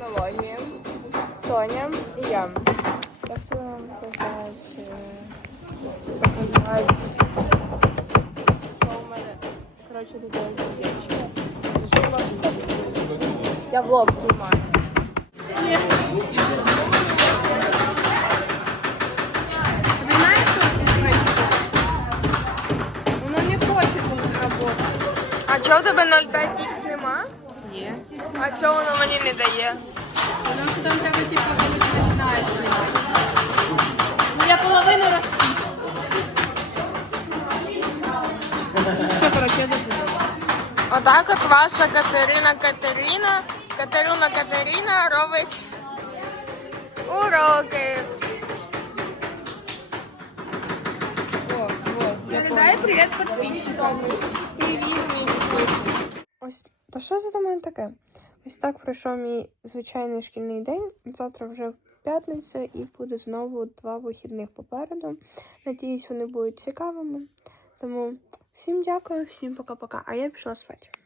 технології. Соня і я. Я хотіла вам показати, показати, що у мене, коротше, тут дівчина. Я влог знімаю. Воно не хоче тут працювати. А чого в тебе 0,5х нема? Є. А чого воно мені не дає? Тому що там треба типу, коли ти починаєш. Ну я половину розпічу. Все, коротше, я забула. Отак от ваша Катерина Катерина, Катерина Катерина робить уроки. Передай привіт підписчикам. Привіт, підписник. Ось, то що за до мене таке? Ось так пройшов мій звичайний шкільний день. Завтра вже п'ятниця і буде знову два вихідних попереду. Надіюсь, вони будуть цікавими. Тому всім дякую, всім пока-пока. А я пішла спати.